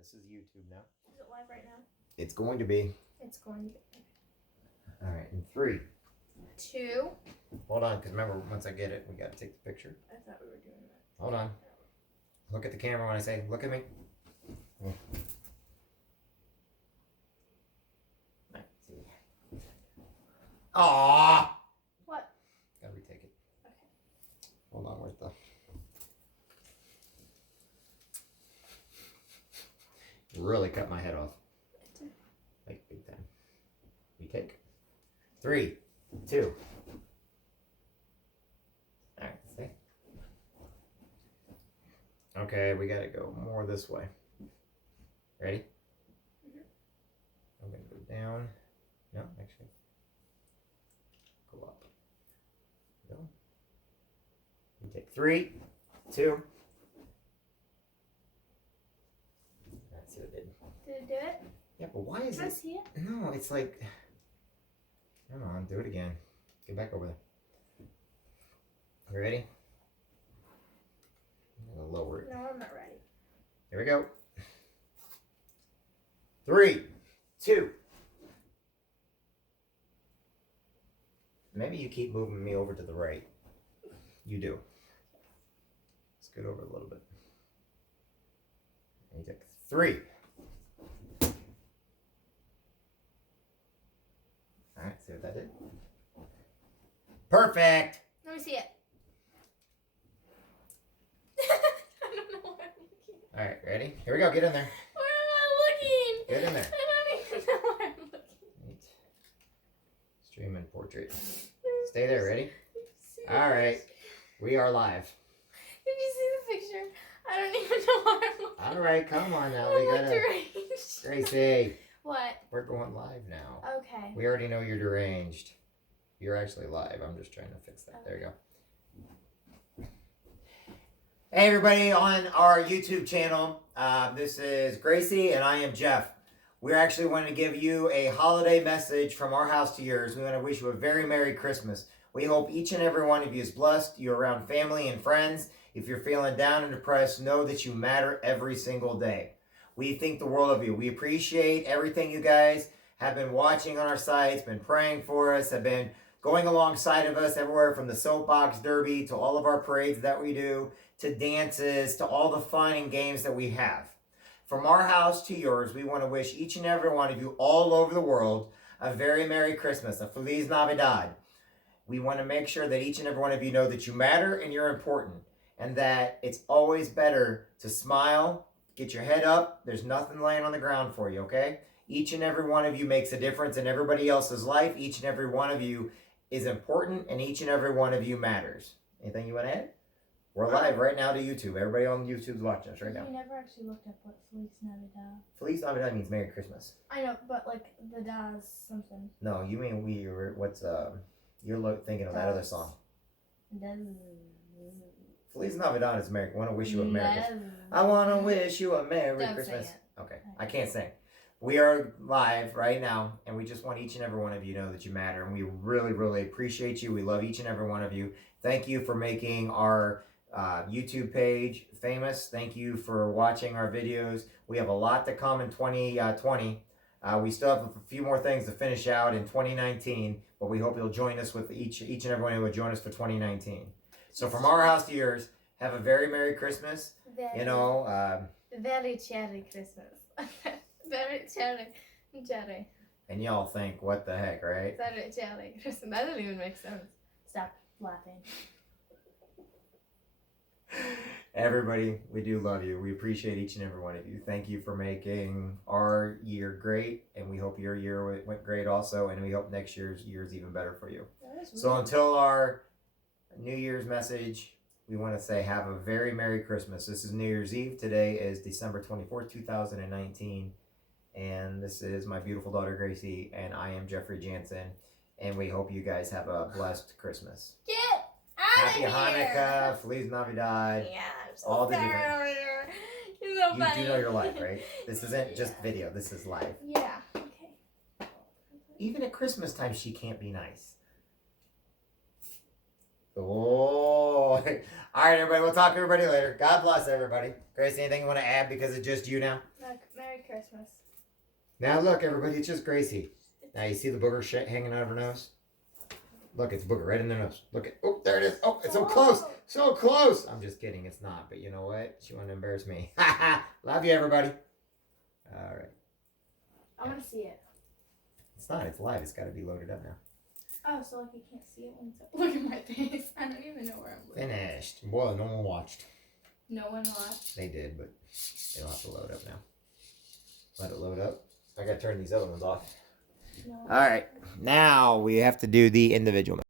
This is YouTube now. Is it live right now? It's going to be. It's going to be. All right, in 3. 2. Hold on, because remember, once I get it, we got to take the picture. I thought we were doing that. Hold on. Look at the camera when I say, look at me. All right, see. Aww! What? Gotta retake it. Okay. Hold on, where's the... Really cut my head off. Like big time. Retake. 3, 2. Alright, see? Okay, we gotta go more this way. Ready? Mm-hmm. I'm gonna go down. No, actually. Go up. Go. Retake. 3, 2. That's what it did. Did it do it? Yeah, but why is Can I it? see it? No, it's like. Come on, do it again. Get back over there. You ready? I'm gonna lower it. No, I'm not ready. Here we go. 3, 2. Maybe you keep moving me over to the right. You do. Scoot over a little bit. And you take 3. All right, see what that did? Perfect. Let me see it. I don't know where I'm looking. All right, ready? Here we go. Get in there. Where am I looking? Get in there. I don't even know where I'm looking. Neat. Stream and portrait. Stay there. Ready? Did you see the All right. picture? We are live. Did you see the picture? I don't even know where I'm looking. All right, come on now. I'm We gotta. deranged. Gracie, What? we're going live now. Okay. We already know you're deranged. You're actually live. I'm just trying to fix that. There you go. Hey everybody on our YouTube channel. This is Gracie and I am Jeff. We're actually wanting to give you a holiday message from our house to yours. We want to wish you a very Merry Christmas. We hope each and every one of you is blessed. You're around family and friends. If you're feeling down and depressed, know that you matter every single day. We think the world of you. We appreciate everything you guys have been watching on our sites, been praying for us, have been going alongside of us everywhere from the soapbox derby to all of our parades that we do, to dances, to all the fun and games that we have. From our house to yours, we want to wish each and every one of you all over the world a very Merry Christmas, a Feliz Navidad. We want to make sure that each and every one of you know that you matter and you're important, and that it's always better to smile, get your head up. There's nothing laying on the ground for you, okay? Each and every one of you makes a difference in everybody else's life. Each and every one of you is important, and each and every one of you matters. Anything you want to add? We're live right now to YouTube. Everybody on YouTube is watching us right now. We never actually looked up what Feliz Navidad. Feliz Navidad means Merry Christmas. I know, but like the da's something. No, you mean what's you're thinking of that other song. Feliz Navidad is Merry. I want to wish you a Merry Christmas. I want to wish you a Merry Don't Christmas. sing Okay, I can't sing. We are live right now, and we just want each and every one of you to know that you matter, and we really, really appreciate you. We love each and every one of you. Thank you for making our YouTube page famous. Thank you for watching our videos. We have a lot to come in 2020. We still have a few more things to finish out in 2019, but we hope you'll join us with each and every one who will join us for 2019. So from our house to yours, have a very Merry Christmas. Very, very cherry Christmas. Very cherry. And y'all think, what the heck, right? Very cherry Christmas. That doesn't even make sense. Stop laughing. Everybody, we do love you. We appreciate each and every one of you. Thank you for making our year great, and we hope your year went great also, and we hope next year's year is even better for you. So until our New Year's message, we want to say have a very Merry Christmas. This is New Year's Eve. Today is December 24th, 2019, and this is my beautiful daughter Gracie, and I am Jeffjansen, and we hope you guys have a blessed Christmas. Get out Happy of here! Hanukkah, Feliz Navidad. Yeah, I'm so all the sorry different. over here. You're so You funny. do know you're live, right? This isn't just video. This is live. Yeah. Okay. Even at Christmas time, she can't be nice. Oh. All right, everybody. We'll talk to everybody later. God bless everybody. Grace, anything you want to add because it's just you now? Merry Christmas. Now look, everybody, it's just Gracie. Now you see the booger shit hanging out of her nose? Look, it's a booger right in their nose. Look at, oh, there it is. Oh, it's so close. So close. I'm just kidding. It's not, but you know what? She wanted to embarrass me. Love you, everybody. All right. I want to see it. It's not. It's live. It's got to be loaded up now. Oh, so like you can't see it when it's up. Look at my face. I don't even know where I'm looking. Finished. Well, no one watched. No one watched. They did, but they'll have to load up now. Let it load up. I got to turn these other ones off. No. All right. Now we have to do the individual.